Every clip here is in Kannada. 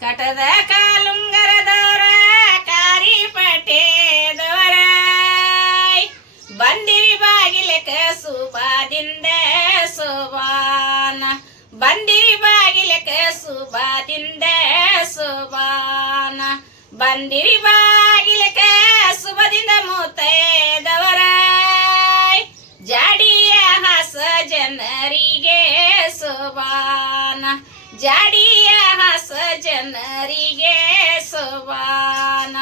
ಕಟದ ಕಾಲುಂಗರದವರ ಕಾರಿ ಪಟೇದವರ ಬಂದಿರಿ ಬಾಗಿಲಕ ಸುಬಾದಿಂದ ಸುಬಾನ. ಬಂದಿರಿ ಬಾಗಿಲಕ ಸುಬಾದಿಂದ ಸುಬಾನ. ಬಂದಿರಿ ಬಾಗಿಲಕ ಸುಬದಿಂದ ಮುತ್ತೈದವರ ಜಾಡಿಯ ಹಾಸ ಜನರಿಗೆ ಸುಬಾನ. ಜಾಡಿಯ ಹಾಸ ಜನರಿಗೆ ಸುಬಾನ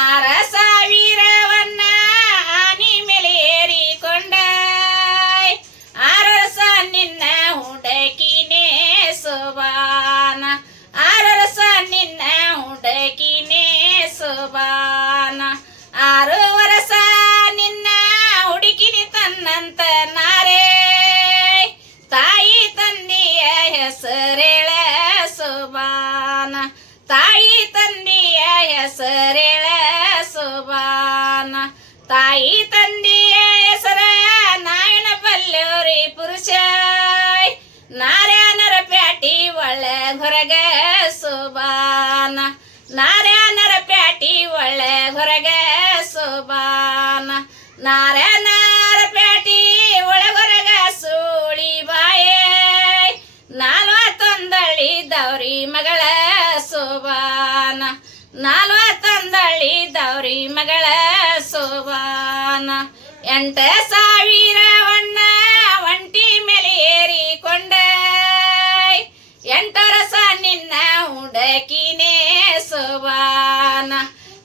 ಆರ ಸಾವಿರವನ್ನ ಆನಿ ಮೇಲೆ ಏರಿಕೊಂಡ ಆರಸ ನಿನ್ನ ಹುಡಕಿನೇ ಸುಬಾನ ಸೋಬಾನ ತಂದಳಿದವ್ರಿ ಮಗಳ ಸೋಬಾನ. ಎಂಟ ಸಾವಿರವನ್ನ ಒಂಟಿ ಮೇಲೆ ಏರಿಕೊಂಡ. ಎಂಟರಸ ನಿನ್ನ ಹುಡಕಿನೇ ಸೋಬಾನ.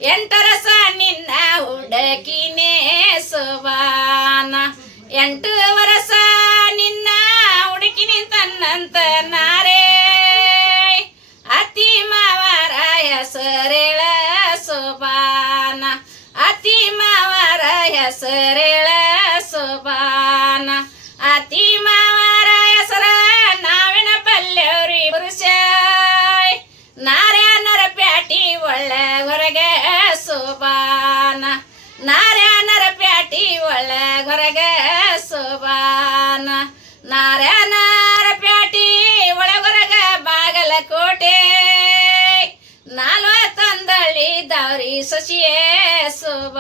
ಎಂಟರಸ ನಿನ್ನ ಹುಡಕಿನೇ ಸೋಬಾನ. ಎಂಟು ವರಸ ನಿನ್ನ ಹುಡುಕಿನಿ ತನ್ನಂತ ಒಳ್ಳೆ ಹೊರಗ ಸೋಬಾನ. ನಾರ್ಯಾನರ ಪ್ಯಾಟಿ ಒಳಗೊರಗ ಬಾಗಲಕೋಟೆ ತಂದಳಿ ದೌರಿ ಸೊಸಿಯೇ ನಾಲ್ವ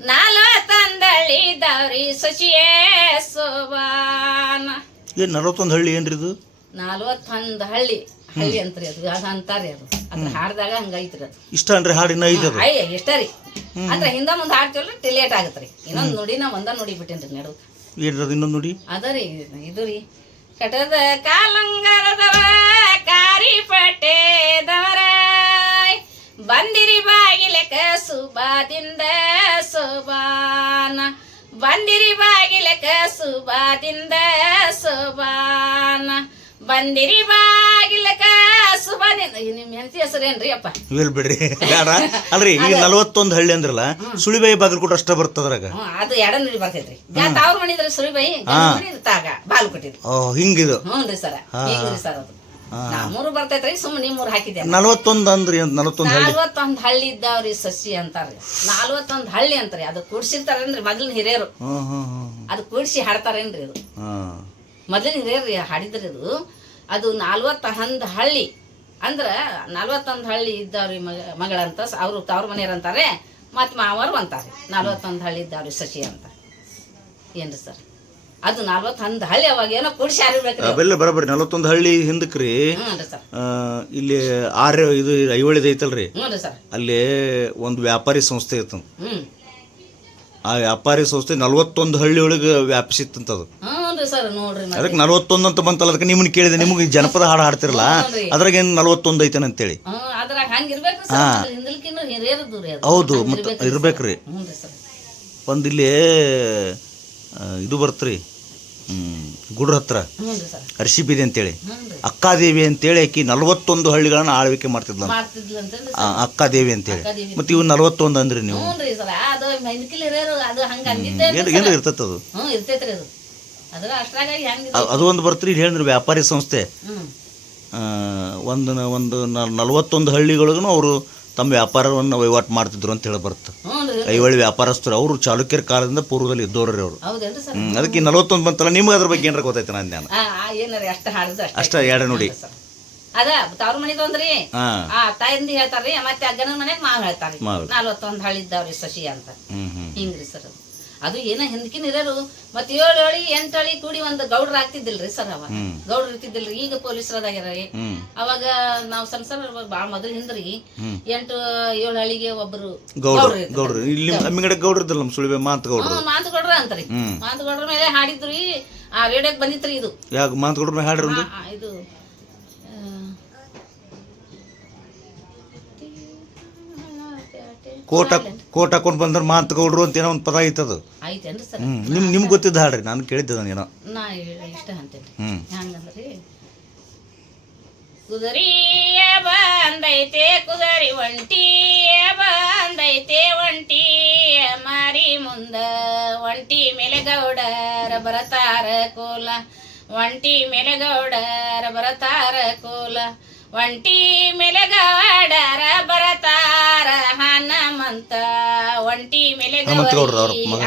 ನಾಲ್ವತ್ತೊಂದಳಿ ದೌರಿ ಸೊಸಿಯೇ ಸುಬಾನ. ಏನು ನಲವತ್ತೊಂದು ಹಳ್ಳಿ ಏನ್ರಿ ಇದು? ನಾಲ್ವತ್ತೊಂದು ಹಳ್ಳಿ. ಹಳ್ಳಿ ಅಂತ್ರಿ ಅದು. ಅದು ಅಂತಾರೆ ಅದು. ಅದ್ರ ಹಾಡ್ದಾಗ ಹಂಗೈತ್ರಿ ಅದು. ಇಷ್ಟ ಅನ್ರಿ ಹಾಡಿನ ಐದು ಐತೆ ಅಯ್ಯ ಇಷ್ಟ ರೀ. ಅಂದ್ರೆ ಹಿಂದ ಮುಂದೆ ಹಾಡ್ತೀವಲ್ಲ ಲೇಟ್ ಆಗತ್ರಿ. ಇನ್ನೊಂದು ನುಡಿ ನಾ ಒಂದ ನುಡಿ ಬಿಟ್ಟೇನ್ರಿ ನಡು. ಏನ್ರಿ ಅದು ಇನ್ನೊಂದು ನುಡಿ? ಅದ ರೀ ಇದು ರೀ. ಕಟದ ಕಾಲಂಗರದವ ಕಾರಿ ಪಟ್ಟೆದವರ ಬಂದಿರಿ ಬಾಗಿಲಕ ಸುಬಾದಿಂದ ಸುಬಾನ. ಬಂದಿರಿ ಬಾಗಿಲಕ ಸುಬಾದಿಂದ ಸುಬಾನ. ಬಂದಿರಿ ಬಾಗಿಲಕ ಸುಬಾದಿಂದ ನಿಮ್ಮ ಹೆಂಡತಿ ಹೆಸರೇನ್ರಿ ಅಪ್ಪ? ಇವೆಲ್ ಬಿಡ್ರಿ ಬೇಡ ಅಲ್ರಿ ಈಗ ನಲವತ್ತೊಂದು ಹಳ್ಳಿ ಅಂದ್ರಲ್ಲ ಸುಳಿಬಾಯಿ ಬಾಗಲಕೋಟೆ ಅಷ್ಟೇ ಬರ್ತದ್ರಾಗ ಅದು ಎಡ ನುಡಿ ಬರ್ತೈತ್ರಿ ತಾವ್ರ ಮನಿದ್ರ ಸುರಿಬಾಯಿ ತಾಗ ಬಾಲ್ ಕೊಟ್ಟಿದ್ರು ಓ ಹಿಂಗಿದು. ಹ್ಞೂ ರೀ ಸರ ಹಿಂಗ್ರಿ ಸರ್ ಅದು. ನಮ್ಮೂರು ಬರ್ತೈತ್ರಿ ಸುಮ್ಮನೆ ನಿಮ್ಮೂರು ಹಾಕಿದ್ದೆ ನಲವತ್ತೊಂದು ಅಂದ್ರಿ ನಲವತ್ತೊಂದು ಹಳ್ಳಿ. ನಾಲ್ವತ್ತೊಂದ್ ಹಳ್ಳಿ ಇದ್ದಾವ್ರಿ ಸಸಿ ಅಂತಾರ್ರಿ. ನಾಲ್ವತ್ತೊಂದ್ ಹಳ್ಳಿ ಅಂತಾರಿ ಅದು ಕೂಡ್ಸಿರ್ತಾರೇನ್ರಿ ಮೊದ್ಲಿನ ಹಿರಿಯರು. ಅದು ಕೂಡ್ಸಿ ಹಾಡ್ತಾರೇನ್ರಿ ಅದು. ಮೊದ್ಲಿನ ಹಿರಿಯರು ಹಾಡಿದ್ರಿ ಅದು ಅದು ನಾಲ್ವತ್ತ ಹಂದ್ ಹಳ್ಳಿ. ಅಂದ್ರ ನಲ್ವತ್ತೊಂದು ಹಳ್ಳಿ ಇದ್ದಾವ್ರಿ ಮಗ ಮಗಳಂತ ಅವ್ರು ತವ್ರ ಮನೆಯವ್ರು ಅಂತಾರೆ ಮತ್ತು ಮಾವರು ಅಂತಾರೆ ನಲವತ್ತೊಂದು ಹಳ್ಳಿ ಇದ್ದಾವ್ರಿ ಸಸಿ ಅಂತ. ಏನ್ರಿ ಸರ್? ಅದು ನಾಲ್ವತ್ತೊಂದ್ ಹಳ್ಳಿ ಅವಾಗ ಏನೋ ಕೂಡ್ಸಿ ಅವೆಲ್ಲ ಬರೋಬ್ಬರಿ ನಲವತ್ತೊಂದು ಹಳ್ಳಿ ಹಿಂದಕ್ಕೆ ರೀ ಹ್ಞೂ ಇಲ್ಲಿ ಆರ್ಯ ಇದು ಐವಳಿದ ಐತಲ್ರಿ. ಹ್ಞೂ ರೀ ಸರ್. ಅಲ್ಲಿ ಒಂದು ವ್ಯಾಪಾರಿ ಸಂಸ್ಥೆ ಇತ್ತು. ಹ್ಮ್. ಆ ವ್ಯಾಪಾರಿ ಸಂಸ್ಥೆ ನಲ್ವತ್ತೊಂದು ಹಳ್ಳಿ ಒಳಗೆ ವ್ಯಾಪಿಸಿತ್ತಂತದು ಹ್ಞೂ ರೀ ಸರ್ ನೋಡ್ರಿ ಮತ್ತೆ. ಅದಕ್ಕೆ ನಲವತ್ತೊಂದು ಅಂತ ಬಂತಲ್ಲ ಅದಕ್ಕೆ ನಿಮ್ಮನ್ನ ಕೇಳಿದೆ. ನಿಮಗೆ ಜನಪದ ಹಾಡು ಹಾಡ್ತಿರಲ್ಲ ಹ್ಞೂ ರೀ. ಅದ್ರಾಗ ಏನು ನಲವತ್ತೊಂದು ಐತೆ ಅಂತೇಳಿ? ಹ್ಞೂ ಅದ್ರಾಗ ಹಂಗ ಇರ್ಬೇಕು ಸರ್ ಹಿರಿಯರದು ರೀ ಅದು. ಹೌದು ಮತ್ತೆ ಇರ್ಬೇಕ್ರಿ ಇರ್ಬೇಕ್ರಿ. ಹ್ಞೂ ರೀ ಸರ್. ಒಂದು ಇಲ್ಲಿ ಆ, ಇದು ಬರ್ತ್ರಿ. ಗುಡ್ರ ಹತ್ರ. ಹ್ಞೂ ರೀ ಸರ್. ಅರ್ಶಿಬೀದಿ ಅಂತೇಳಿ. ಹ್ಞೂ ರೀ. ಅಕ್ಕಾದೇವಿ ಅಂತೇಳಿ ಆಕಿ ನಲವತ್ತೊಂದು ಹಳ್ಳಿಗಳನ್ನ ಆಳ್ವಿಕೆ ಮಾಡ್ತಿದ್ಲ ಮಾಡ್ತಿದ್ಲಂತಂದ್ರೆ ಆ, ಅಕ್ಕಾದೇವಿ ಅಂತೇಳಿ. ಅಕ್ಕಾದೇವಿ. ಮತ್ತೆ ಇವು ನಲವತ್ತೊಂದು ಅಂದ್ರಿ ನೀವು. ಹ್ಞೂ ರೀ ಸರ್. ಅದು ಮೆಂದಕಿಲ್ ಹಿರಿಯರು ಅದು ಹಂಗ ಅಂದಿದ್ದೆ ಏನು ಏನು ಇರ್ತೈತೆ ಅದು? ಹ್ಞೂ ಇರ್ತೈತ್ರಿ ಅದು. ಅದ್ರ ಅಷ್ಟ್ರಾಗ ಹೆಂಗ್ ಅ- ಅದು ಒಂದು ಬರ್ತ್ರಿ ಇಲ್ಲಿ ಹೇಳಿದ್ರು ವ್ಯಾಪಾರಿ ಸಂಸ್ಥೆ. ಹ್ಞೂ ಆ, ಒಂದು ನ- ಒಂದು ನ- ನಲವತ್ತೊಂದು ಹಳ್ಳಿಗಳಿಗೂ ಅವರು ತಮ್ಮ ವ್ಯಾಪಾರವನ್ನು ವಹಿವಾಟು ಮಾಡ್ತಿದ್ರು ಅಂತ ಹೇಳಿ ಬರುತ್ತೆ ಹ್ಞೂ ರೀ ಐವಳಿ ವ್ಯಾಪಾರಸ್ಥರು ಅವರು ಚಾಲುಕ್ಯರ ಕಾಲದಿಂದ ಪೂರ್ವದಲ್ಲಿ ಇದ್ದವ್ರಿ ಅವರು. ಹೌದೇನ್ರಿ ಸರ್? ಅದಕ್ಕೆ ನಲವತ್ತೊಂದು ಬಂತಲ್ಲ ನಿಮ್ಗೆ ಅದ್ರ ಬಗ್ಗೆ ಏನಾರ ಗೊತ್ತೈತೆ ನಾನು ಜ್ಞಾನ? ಆ ಏನಾರ ಅಷ್ಟ ಹಾಡಿದ್ರೆ ಅಷ್ಟ. ಎರಡು ನೋಡಿ. ಸರ್. ಅದ ತವ್ರ ಮನಿದು ಅಂದ್ರಿ ಆ ತಾಯಿಂದ ಹೇಳ್ತಾರ್ರಿ ಮತ್ತೆ ಅಗ್ಗನ ಮನೆಗ್ ಮಾವ್ ಹೇಳ್ತಾರೆ ಮಾವ್. ನಲ್ವತ್ತೊಂದ್ ಹಳ್ಳಿ ಇದ್ದಾವ್ರಿ ಶಶಿ ಅಂತ. ಹಿಂಗ್ರಿ ಸರ್ ಅದು ಏನೋ ಹಿಂದಕಿನ ಇರೋರು ಮತ್ತೆ ಏಳು ಹಳಿ ಎಂಟ್ ಹಳಿ ಕೂಡಿ ಒಂದು ಗೌಡ್ರ ಆಗ್ತಿದ್ದಿಲ್ರಿ ಸರ್ ಅವ. ಗೌಡ್ರ ಇರ್ತಿದ್ದಿಲ್ರಿ ಈಗ ಪೊಲೀಸರದಾಗಿರೀ ಅವಾಗ ನಾವು ಸಣ್ಣ ಸಣ್ಣ ಬಾಳ ಮೊದಲು ಹಿಂದ್ರಿ. ಎಂಟು ಏಳು ಹಳಿಗೆ ಒಬ್ರು ಗೌಡ್ರು ಗೌಡ್ರು. ಗೌಡ್ರು. ಇಲ್ಲಿ ಅಮ್ಮಿಗಡೆ ಗೌಡ್ರು ಇದ್ದಲ್ಲ ನಮ್ಮ ಸುಳಿವೆ ಮಾತು ಗೌಡ್ರು. ಮಾತು ಮಾತುಗೌಡ್ರ ಅಂತ್ರಿ ಹ್ಮ್. ಮಾತುಗೌಡ್ರ ಮೇಲೆ ಹಾಡಿದ್ರಿ ಆ ರೇಡಿಯೋಕ್ ಬಂದಿತ್ರಿ ಇದು. ಯಾಕೆ ಮಾತು ಗೌಡ್ರ ಹಾಡ್ರಿ ಇದು ಕೋಟ್ ಹಾಕ್- ಕೋಟ್ ಹಾಕೊಂಡು ಬಂದ್ರೆ ಮಾತು ಗೌಡ್ರು ಅಂತ ಏನೋ ಒಂದು ಪದ ಐತದು. ಅದು ಸರ್. ಹ್ಮ್ ನಿಮ್ ನಿಮ್ಗೆ ಗೊತ್ತಿದ್ದ ಹಾಡ್ರಿ ನಾನು ಕೇಳಿದ್ದೆ ನಾನು ಏನೋ. ನಾ ಇಷ್ಟ ಅಂತೇನ್ರಿ ಹ್ಮ್. ಹಂಗಂದ್ರಿ ಕುದುರಿಯ ಬಂದೈತೆ ಕುದುರಿ ಒಂಟಿಯ ಬಂದೈತೆ ಒಂಟಿ ಮಾರಿ ಮುಂದ ಒಂಟಿ ಮೇಲೆ ಗೌಡರ ಬರತಾರ ಕೋಲ. ಒಂಟಿ ಮೇಲೆ ಗೌಡರ ಬರತಾರ ಕೋಲ. ಒಂಟಿ ಮೇಲೆ ಒಂಟಿ ಮೇಲೆ ಹನುಮಂತ ಗೌಡ್ರು ಅವ್ರ ಮಗ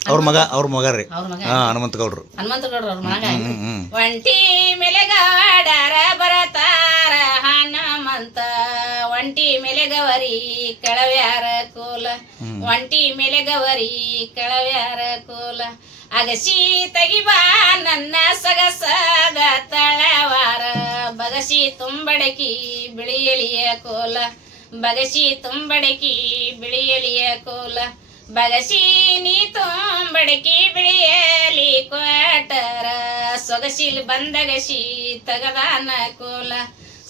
ಅವ್ರ ಮಗ ಅವ್ರ ಮಗ ರೀ. ಅವ್ರ ಮಗ ಹಾ ಹನುಮಂತ ಗೌಡ್ರು. ಹನುಮಂತ ಗೌಡ್ರು ಅವ್ರ ಮಗ ಒಂಟಿ ಬರತಾರ ಹನುಮಂತ. ಒಂಟಿ ಮೆಲೆಗವರಿ ಕೆಳವ್ಯಾರ ಕೋಲ. ಒಂಟಿ ಮೆಲೆಗವರಿ ಕೆಳವ್ಯಾರ ಕೋಲ. ಅಗಸಿ ತೆಗಿಬಾ ನನ್ನ ಸಗಸದ ತಳವಾರ. ಬಗಸಿ ತುಂಬಡಕಿ ಬಿಳಿಯಲಿಯ ಕೋಲ. ಬಗಸಿ ತುಂಬಡಕಿ ಬಿಳಿಯಲಿಯ ಕೋಲ. ಬಗಸಿ ನೀ ತುಂಬಡಕಿ ಬಿಳಿಯಲಿ ಕೋಟರ ಸೊಗಸಿಲ್ ಬಂದಗಸಿ ತಗದಾನ ಕೋಲ.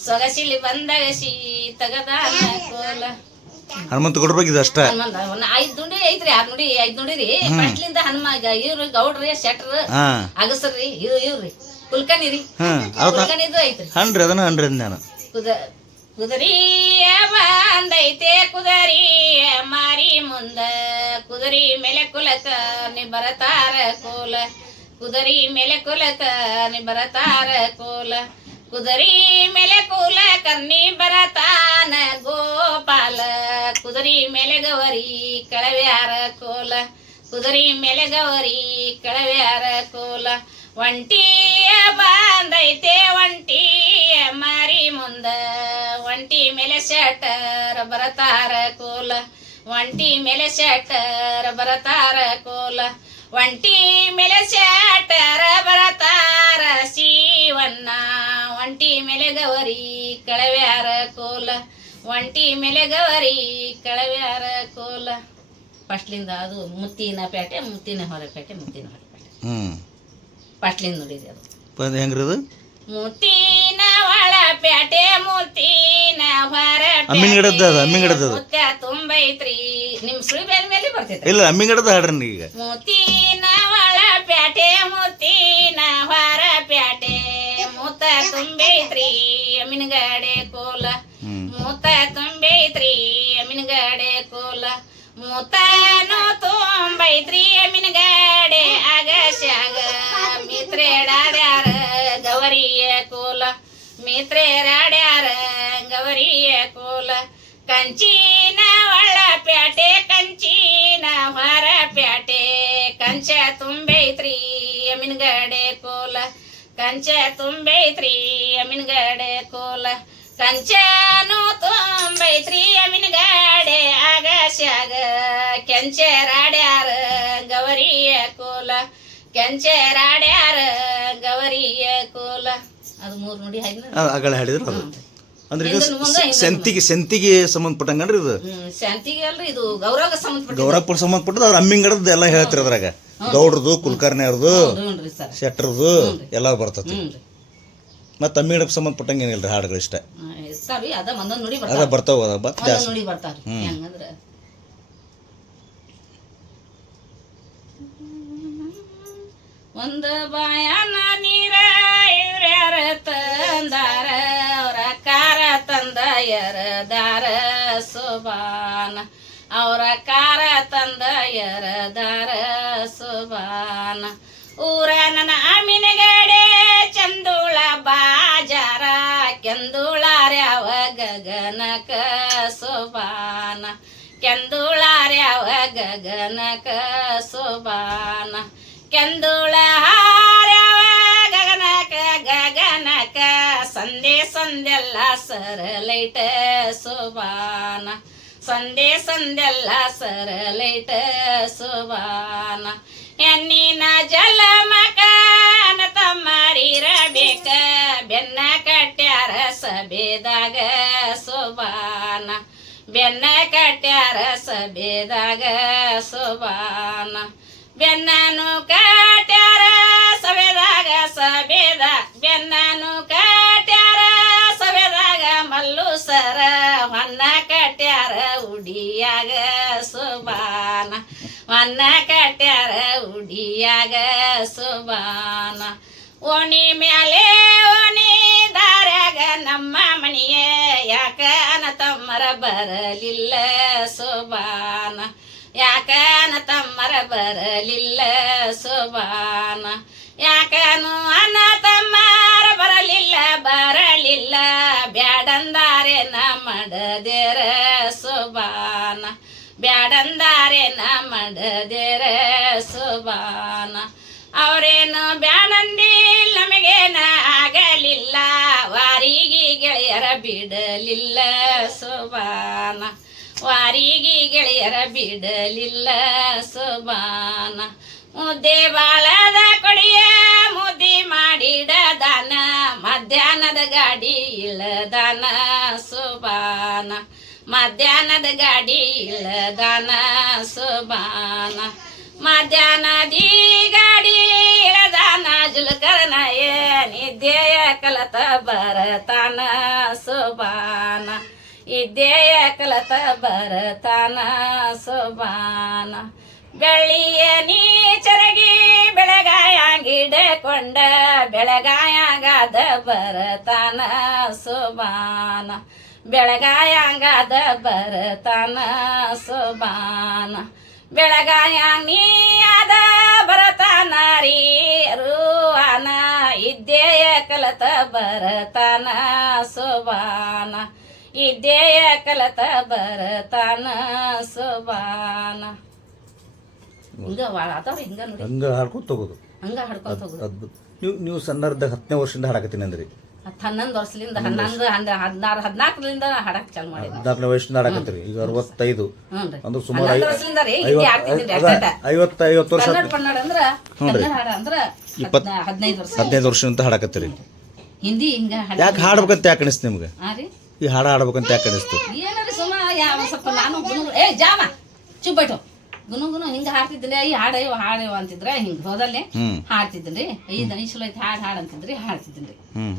ಸೊಗಸಿಲ್ ಬಂದಗಸಿ ತಗದಾನ ಕೋಲ. ಹನುಮಂತ ಕೊಡ್ಬೇಕಿದ ಅಷ್ಟ ಐದ್ ನುಡಿ ಐತ್ರಿ ಆರ್ ನುಡಿ ಐದ್ ನುಡಿರಿ ಫಸ್ಟ್ಲಿಂದ ಹನುಮ ಇವ್ರು ಗೌಡ್ರಿ ಶೆಟ್ರ್ ಅಗಸ್ರಿ ಇವ್ರಿ ಕುಲ್ಕನಿರಿ ಕುಲ್ಕನಿದು ಐತ್ರಿ. ಹನ್ರಿ ಅದನ್ನ ಹನ್ರಿ ನಾನು. ಕುದ ಕುದುರಿಯ ಬಂದೈತೆ ಕುದುರಿಯ ಮಾರಿ ಮುಂದ ಕುದುರಿ ಮೇಲೆ ಕುಲಕ ನಿ ಬರತಾರ ಕೋಲ ಕುದುರಿ ಮೇಲೆ ಕುಲಕ ನಿ ಬರತಾರ ಕೋಲ ಕುದುರಿ ಮೇಲೆ ಕುಲ ಕನ್ನಿ ಬರತಾನ ಗೋಪಾಲ ಕುದುರಿ ಮೇಲೆ ಗವರಿ ಕೆಳವ್ಯಾರ ಕೋಲ ಕುದುರಿ ಮೇಲೆ ಗವರಿ ಕೆಳವ್ಯಾರ ಕೋಲ ಒಂಟಿಯ ಬಂದೈತೆ ಒಂಟಿಯ ಮಾರಿ ಮುಂದ ಒಂಟಿ ಮೇಲೆ ಶೆಟ್ಟರ್ ಬರತಾರ ಕೋಲ ಒಂಟಿ ಮೇಲೆ ಶೆಟ್ಟರ್ ಬರತಾರ ಕೋಲ ಒಂಟಿ ಮೇಲೆ ಶೆಟ್ಟರ ಬರತಾರ ಶಿವಣ್ಣ ಒಂಟಿ ಮೇಲೆ ಗೌರಿ ಕಳವ್ಯಾರ ಕೋಲ ಒಂಟಿ ಮೇಲೆ ಗೌರಿ ಕಳವ್ಯಾರ ಕೋಲ. ಫಸ್ಟ್ಲಿಂದ ಅದು ಮುತ್ತಿನ ಪೇಟೆ ಮುತ್ತಿನ ಹೊರಪೇಟೆ ಮುತ್ತಿನ ಹೊರಪೇಟೆ ಹ್ಮ್. ಫಸ್ಟ್ಲಿಂದ ನೋಡಿದೆ ಅದು. ಹೆಂಗ್ರಿ ಅದು? ಮುತ್ತಿನ ಒಳ ಪೇಟೆ ಮುತ್ತಿನ ಹೊರ ಅಮ್ಮಿನಗಿಡದ್ದು ಅದು, ಅಮ್ಮಿನಗಿಡದ್ದು ಅದು. ಮುತ್ತ ತುಂಬೈತ್ರಿ. ನಿಮ್ ಸುಳಿ ಬೇರೆ ಮೇಲೆ ಬರ್ತೈತೆ. ಇಲ್ಲ ಅಮ್ಮಿಗಡದ ಹಾಡ್ರಿ ನೀ ಈಗ. ಮುತ್ತಿನ ಒಳ ಪ್ಯಾಟೆ ಮುತ್ತಿನ ಹೊರ ಪ್ಯಾಟೆ. ಮೂತ ತುಂಬೈತ್ರಿ ಅಮ್ಮಿನಗಡೆ ಕೋಲ. ಹ್ಮ್. ಮೂತ ತುಂಬೈತ್ರಿ ಅಮ್ಮಿನಗಡೆ ಕೋಲ. ಮೂತನು ತುಂಬೈತ್ರಿ ಅಮ್ಮಿನಗಡೆ ಮಿತ್ರೇರಾಡ್ಯಾರ ಗವರಿಯ ಕೋಲ ಕಂಚಿನ ಒಳ ಪ್ಯಾಟೆ ಕಂಚಿನ ಹೊರ ಪ್ಯಾಟೆ ಕಂಚ ತುಂಬೈತ್ರಿ ಅಮ್ಮಿನಗಡೆ ಕೋಲ ಕಂಚ ತುಂಬೈತ್ರಿ ಅಮ್ಮಿನಗಡೆ ಕೋಲ ಕಂಚನು ತುಂಬೈತ್ರಿ ಅಮ್ಮಿನಗಡೆ ಆಗಸ್ಯಾಗ ಕೆಂಚರಾಡ್ಯಾರ ಗವರಿಯ ಕೋಲ ಕೆಂಚರಾಡ್ಯಾರ ಗವರಿಯ ಕೋಲ ಅದು ಮೂರು ನುಡಿ ಅಗಳ ಹಾಡಿದ್ರು ಅದು. ಅಂದ್ರೆ ಈಗ ಸೆಂತಿಗೆ ಸೆಂತಿಗೆ ಸಂಬಂಧಪಟ್ಟಂಗನ್ರಿ ಇದು? ಹ್ಮ್ ಶಾಂತಿಗೆ ಅಲ್ರಿ ಇದು ಗೌರವ ಸಂಬಂಧಪಟ್ಟ ಗೌರಪ್ಪನ ಅವ್ರ ಎಲ್ಲ ಹೇಳ್ತಿರ ಅದ್ರಾಗ. ಗೌಡ್ರದು ಕುಲಕರ್ಣಿಯವ್ರದು ಹ್ಞೂನ್ರಿ ಸರ್. ಶೆಟ್ರದು ಎಲ್ಲ ಬರ್ತತಿ. ಹ್ಞೂನ್ರಿ ಮತ್ತೆ ಅಮ್ಮಿಗಡಕ್ಕೆ ಸಂಬಂಧಪಟ್ಟಂಗೆ ಏನಿಲ್ಲ ಹಾಡುಗಳು ಇಷ್ಟ? ಇರ್ತಾವ್ರಿ ಅದ ಒಂದೊಂದ್ ನುಡಿ ಅದ ಬರ್ತಾವ ಅದ ನುಡಿ ಬರ್ತಾವ್ರಿ. ಹೆಂಗಂದ್ರ ಒಂದ ಬಾಯನ ನೀರ ಇವ್ರ್ಯಾರ ತಂದಾರ? ಅವರ ಕಾರ ತಂದ ಎರದಾರ ಸುಬಾನ ಅವರ ಕಾರ ತಂದ ಎರದಾರ ಸುಬಾನ ಊರ ನನ್ನ ಅಮಿನಗಡೆ ಚಂದುಳ ಬಾಜಾರ ಕೆಂದುಳಾರ್ಯಾವ ಗಗನಕ? ಸುಬಾನ ಕೆಂದುಳಾರ್ಯಾವ ಗಗನಕ? ಸೋಬಾನ ಕೆಂದುಳ ಗಗನಕ ಗಗನಕ. ಸಂದೆ ಸಂದೆಲ್ಲ ಸರಲೈಟ ಸುಬಾನ. ಸಂದೆ ಸಂದೆಲ್ಲ ಸರಲೈಟ ಸುಬಾನ. ಎನ್ನಿನ ಜಲ ಮಕಾನ ತಮ್ಮರಿರಬೇಕ. ಬೆನ್ನ ಕಟ್ಯಾರ ಸಬೇದಾಗ ಸುಬಾನ. ಬೆನ್ನ ಕಟ್ಯಾರ ಸಬೇದಾಗ ಸುಬಾನ. ಬೆನ್ನನು ಕಟ್ಯಾರ, ಸವೆದಾಗ ಸಬೇದ. ಬೆನ್ನನು ಕಾಟ್ಯಾರ, ಸವೆದಾಗ ಮಲ್ಲು ಸರ. ಹೊನ್ನ ಕಟ್ಯಾರ, ಉಡಿಯಾಗ ಸುಬಾನ. ಹೊನ್ನ ಕಟ್ಯಾರ, ಉಡಿಯಾಗ ಸುಬಾನ. ಓಣಿ ಮ್ಯಾಲೆ ಓಣಿ ದಾರ್ಯಾಗ ನಮ್ಮ ಮನೆಯ ಯಾಕ ತಮ್ಮರ ಬರಲಿಲ್ಲ ಸುಬಾನ. ಯಾಕ ತಮ್ಮರ ಬರಲಿಲ್ಲ ಸುಬಾನ ಯಾಕನು ಅನ್ನ ತಮ್ಮರ ಬರಲಿಲ್ಲ ಬರಲಿಲ್ಲ? ಬ್ಯಾಡಂದಾರೆ ನಮ್ಮಡದೇರ ಮಡದೇರ ಸುಬಾನ ಬ್ಯಾಡಂದಾರೆ ನಮ್ಮಡದೇರ ಮಡದೇರ ಸುಬಾನ ಅವರೇನು ಬ್ಯಾಡಂದಿಲ್ಲ, ನಮಗೇನ ಆಗಲಿಲ್ಲ? ವಾರಿಗೆ ಗೆಳೆಯರ ಬಿಡಲಿಲ್ಲ ಸುಬಾನ ವಾರಿಗೆ ಗೆಳೆಯರ ಬಿಡಲಿಲ್ಲ ಸುಬಾನ. ಮುದ್ದೆ ಬಾಳದ ಕೊಡಿಯ ಮುದ್ದೆ ಮಾಡಿಡದಾನ ಮಧ್ಯಾಹ್ನದ ಗಾಡಿ ಇಳದಾನ ಸುಬಾನ. ಮಧ್ಯಾಹ್ನದ ಗಾಡಿ ಇಳದಾನ ಸುಬಾನ. ಮಧ್ಯಾಹ್ನದಿ ಗಾಡಿ ಇಳದಾನ ಜುಲ್ಕರ್ನಯ ನಿದ್ದೆಯ ಕಲತ ಬರತಾನ ಸುಬಾನ. ಇದ್ದೇಯ ಕಲತ ಬರತಾನ ಸುಬಾನ. ಬೆಳ್ಳಿಯ ನೀಚರಗಿ ಬೆಳಗಾಯ ಗಿಡಕೊಂಡ ಬೆಳಗಾಯಗಾದ ಬರತಾನ ಸುಬಾನ. ಬೆಳಗಾಯಂಗಾದ ಬರತಾನ ಸುಬಾನ. ಬೆಳಗಾಯ ನೀಯಾದ ಬರತಾನ ರೀ ರೂವಾನ ಇದ್ದೇಯ ಕಲತ ಬರತಾನ ಸುಬಾನ. ಇದ್ದೇಯ ಕಲತ ಬರತಾನ ಸುಬಾನ. ಹಿಂಗ ಭಾಳ ಹಿಂಗ ನೋಡಿ. ಹಂಗೆ ತಗೋದು. ಹಂಗ ಹಾಡ್ಕೊಂತ ಹೋಗುದು ಅದ್ಭುತ ನೀವು ನೀವು ಸಣ್ಣರ್ದ ಹತ್ತನೇ ವರ್ಷದಿಂದ ಹಾಡಕತ್ತೀನಿ ಅಂದ್ರಿ. ಹತ್ತು ಹನ್ನೊಂದು ವರ್ಷದಿಂದ ಹನ್ನೊಂದು ಹನ್ನ ಹದಿನಾರು ಹದಿನಾಲ್ಕರಿಂದ ಹಾಡಕ್ ಚಾಲು ಮಾಡಿ ಹದಿನಾಲ್ಕನೇ ವಯಸ್ಸಿಂದ ಹಾಡಕತ್ತೀರಿ. ಈಗ ಅರವತ್ತೈದು. ಹ್ಞೂ ಅಂದ್ರೆ ಸುಮಾರು ಹನ್ನೊಂದು ಐ- ವರ್ಷದಿಂದ ರೀ. ಹಿಂದಿ ಅದ ಐವತ್ತು ಐವತ್ತು ವರ್ಷ ಕನ್ನಡ ಕನ್ನಡ ಅಂದ್ರ ಕನ್ನಡ ಹಾಡ ಅಂದ್ರ ಹದಿನೈದು ವರ್ಷ. ಹದಿನೈದು ವರ್ಷದಿಂದ ಹಾಡಕತ್ತೀರಿ. ಹಿಂದಿ ಹಿಂಗ ಹಾಡ ಯಾಕೆ ಹಾಡ್ಬೇಕಂತ ಯಾಕೆ ಅನಿಸ್ತು ನಿಮ್ಗೆ? ಹಾ ರೀ. ಈ ಹಾಡು ಹಾಡ್ಬೇಕಂತ ಯಾಕೆ ಅನಿಸ್ತು? ಏನಾರಿ ಸುಮ್ಮ ಯಾವ ಸ್ವಲ್ಪ ನಾನು ಗುನು ಏ ಜಾಮ ಗುನು ಗುನು ಹಿಂಗ ಹಾಡ್ತಿದ್ರಿ ಈ ಹಾಡೇವ ಹಾಡೇವ ಅಂತಿದ್ರೆ ಹಿಂಗ ಹೋದಲ್ಲಿ ಹ್ಮ್. ಹಾಡ್ತಿದ್ರಿ. ಐದು ಐದು ಚಲೋ ಐತಿ ಹಾಡು ಹಾಡು ಅಂತಿದ್ರಿ ಹಾಡ್ತಿದ್ರಿ. ಹ್ಮ್.